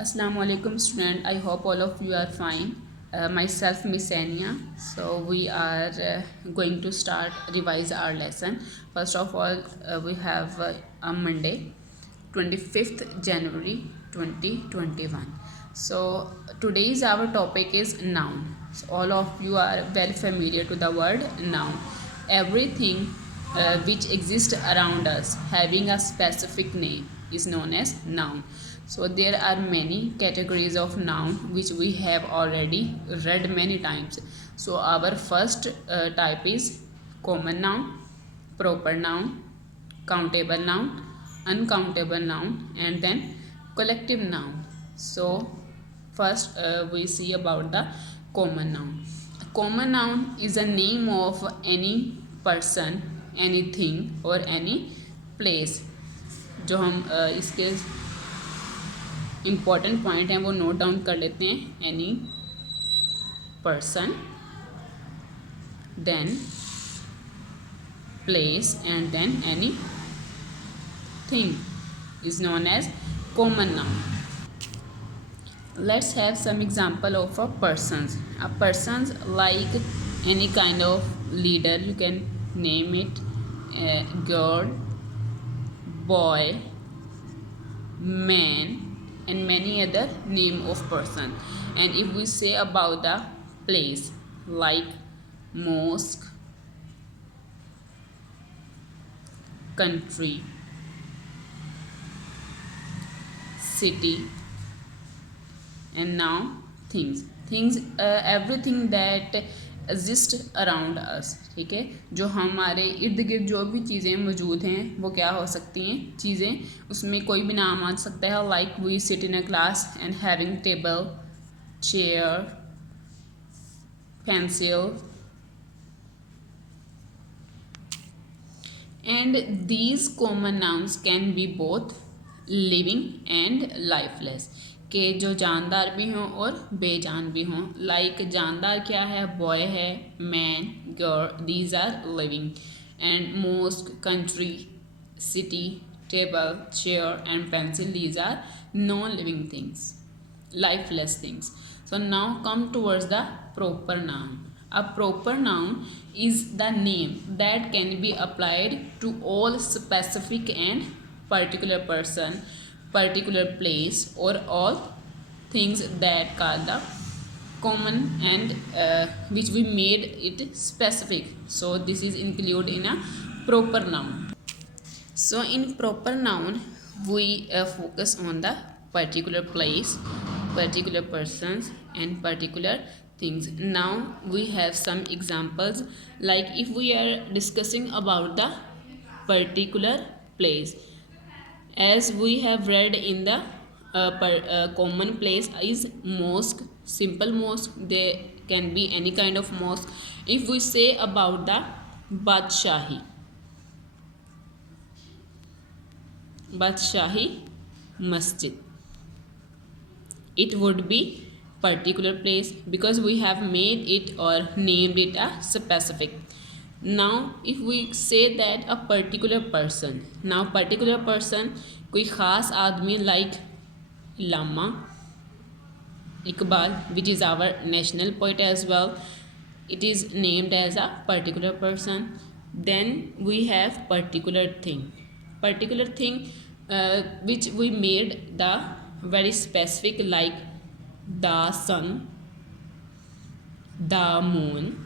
Assalamu alaikum student. I hope all of you are fine. Myself Miss Ania. So we are going to start revise our lesson. First of all, we have a Monday, 25th January 2021. So today's our topic is noun. So all of you are well familiar to the word noun. Everything which exists around us having a specific name is known as noun. So there are many categories of noun which we have already read many times. So our first type is common noun, proper noun, countable noun, uncountable noun, and then collective noun. So first we see about the common noun. A common noun is a name of any person, anything or any place. जो हम इसके important point हैं वो note down कर लेते हैं. Any person, then place and then anything is known as common noun. Let's have some example of a persons. A persons like any kind of leader. You can name it girl, boy, man, and many other name of person. And if we say about the place, like mosque, country, city, and now things everything that exist around us. ठीक है, जो हमारे इर्द गिर्द जो भी चीज़ें मौजूद हैं वो क्या हो सकती हैं, चीज़ें. उसमें कोई भी नाम आ सकता है. Like we sit in a class and having table, chair, pencil, and these common nouns can be both living and lifeless. के जो जानदार भी हों और बेजान भी हों. लाइक जानदार क्या है, बॉय है, man, girl, these are living. And most, country, city, table, chair and pencil, these are non living things, lifeless things. So now come towards the proper noun. A proper noun is the name that can be applied to all specific and particular person, particular place, or all things that are the common and which we made it specific. So this is included in a proper noun. So in proper noun we focus on the particular place, particular persons, and particular things. Now we have some examples. Like if we are discussing about the particular place, as we have read in the common place is mosque, simple mosque. There can be any kind of mosque. If we say about the Badshahi Masjid, it would be particular place because we have made it or named it a specific. Now if we say that a particular person, now particular person कोई ख़ास आदमी, like Allama Iqbal, which is our national poet as well, it is named as a particular person. Then we have particular thing which we made the very specific, like the sun, the moon,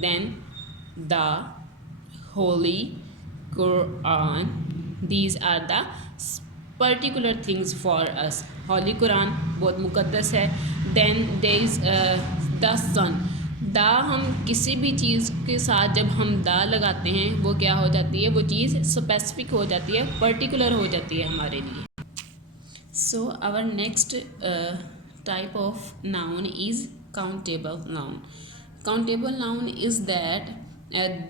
then the holy Quran. These are the particular things for us. Holy Quran बहुत मुकद्दस है. Then there is the sun. दा, हम किसी भी चीज़ के साथ जब हम दा लगाते हैं वो क्या हो जाती है, वो चीज़ स्पेसिफिक हो जाती है, पर्टिकुलर हो जाती है हमारे लिए. So our next type of noun is countable noun. Countable noun is that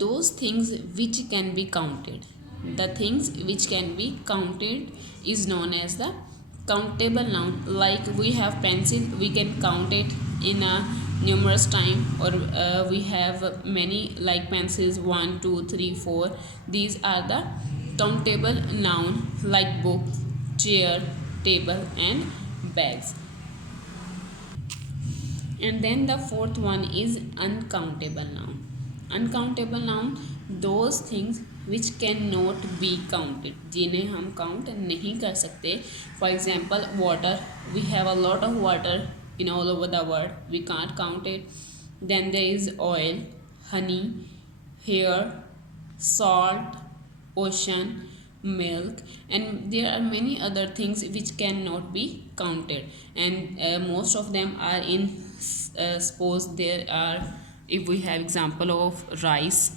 those things which can be counted. The things which can be counted is known as the countable noun. Like we have pencil, we can count it in a numerous time, or we have many like pencils 1 2 3 4. These are the countable noun like book, chair, table and bags. And then the fourth one is uncountable noun. Uncountable noun, those things which cannot be counted, जिन्हें हम count नहीं कर सकते. For example, water. We have a lot of water in all over the world. We can't count it. Then there is oil, honey, hair, salt, ocean, milk, and there are many other things which cannot be counted, and most of them are in suppose there are, if we have example of rice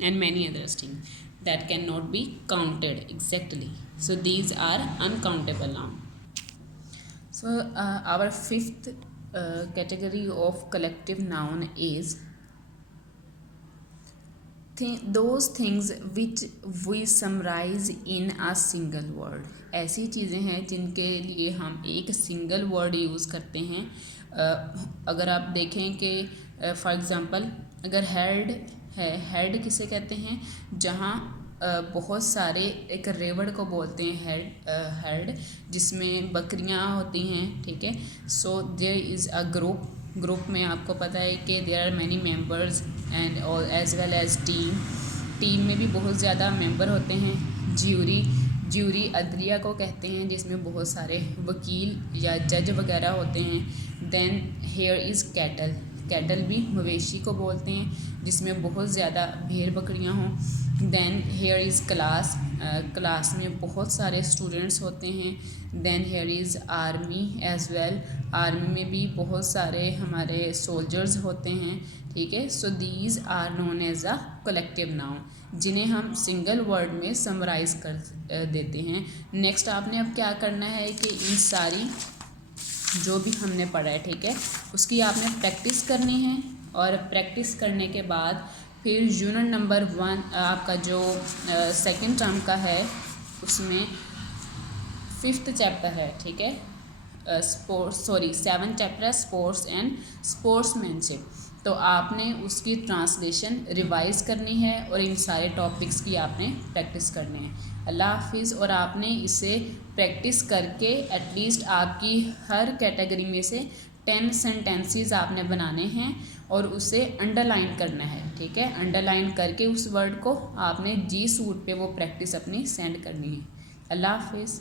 and many other things that cannot be counted exactly. So these are uncountable noun. So our fifth category of collective noun is those things which we summarize in a single word. ऐसी चीज़ें हैं जिनके लिए हम एक single word use करते हैं. अगर आप देखें कि फॉर एग्ज़ाम्पल अगर हेड है, हेड किसे कहते हैं, जहाँ बहुत सारे, एक रेवड़ को बोलते हैं हेड जिसमें बकरियाँ होती हैं, ठीक है. So there is a group में आपको पता है कि there are many members and all as well as team में भी बहुत ज़्यादा मेंबर होते हैं. ज्यूरी अदलिया को कहते हैं जिसमें बहुत सारे वकील या जज वगैरह होते हैं. देन हेयर इज़ कैटल भी मवेशी को बोलते हैं जिसमें बहुत ज़्यादा भेड़ बकरियां हों. देन हेयर इज़ क्लास में बहुत सारे स्टूडेंट्स होते हैं. Then here is army as well, army में भी बहुत सारे हमारे सोल्जर्स होते हैं, ठीक है. So these are known as a collective noun, जिन्हें हम सिंगल वर्ड में समराइज़ कर देते हैं. नेक्स्ट आपने अब क्या करना है कि इन सारी जो भी हमने पढ़ा है, ठीक है, उसकी आपने प्रैक्टिस करनी है. और प्रैक्टिस करने के बाद फिर यूनिट नंबर 1 आपका जो सेकंड टर्म का है उसमें 5th चैप्टर है, ठीक है. 7th चैप्टर है स्पोर्ट्स एंड स्पोर्ट्समैनशिप. तो आपने उसकी ट्रांसलेशन रिवाइज़ करनी है और इन सारे टॉपिक्स की आपने प्रैक्टिस करनी है. अल्लाह हाफिज़. और आपने इसे प्रैक्टिस करके एटलीस्ट आपकी हर कैटेगरी में से 10 सेंटेंसेस आपने बनाने हैं और उसे अंडरलाइन करना है, ठीक है. अंडरलाइन करके उस वर्ड को आपने जी सूट पे वो प्रैक्टिस अपनी सेंड करनी है. अल्लाह हाफिज़.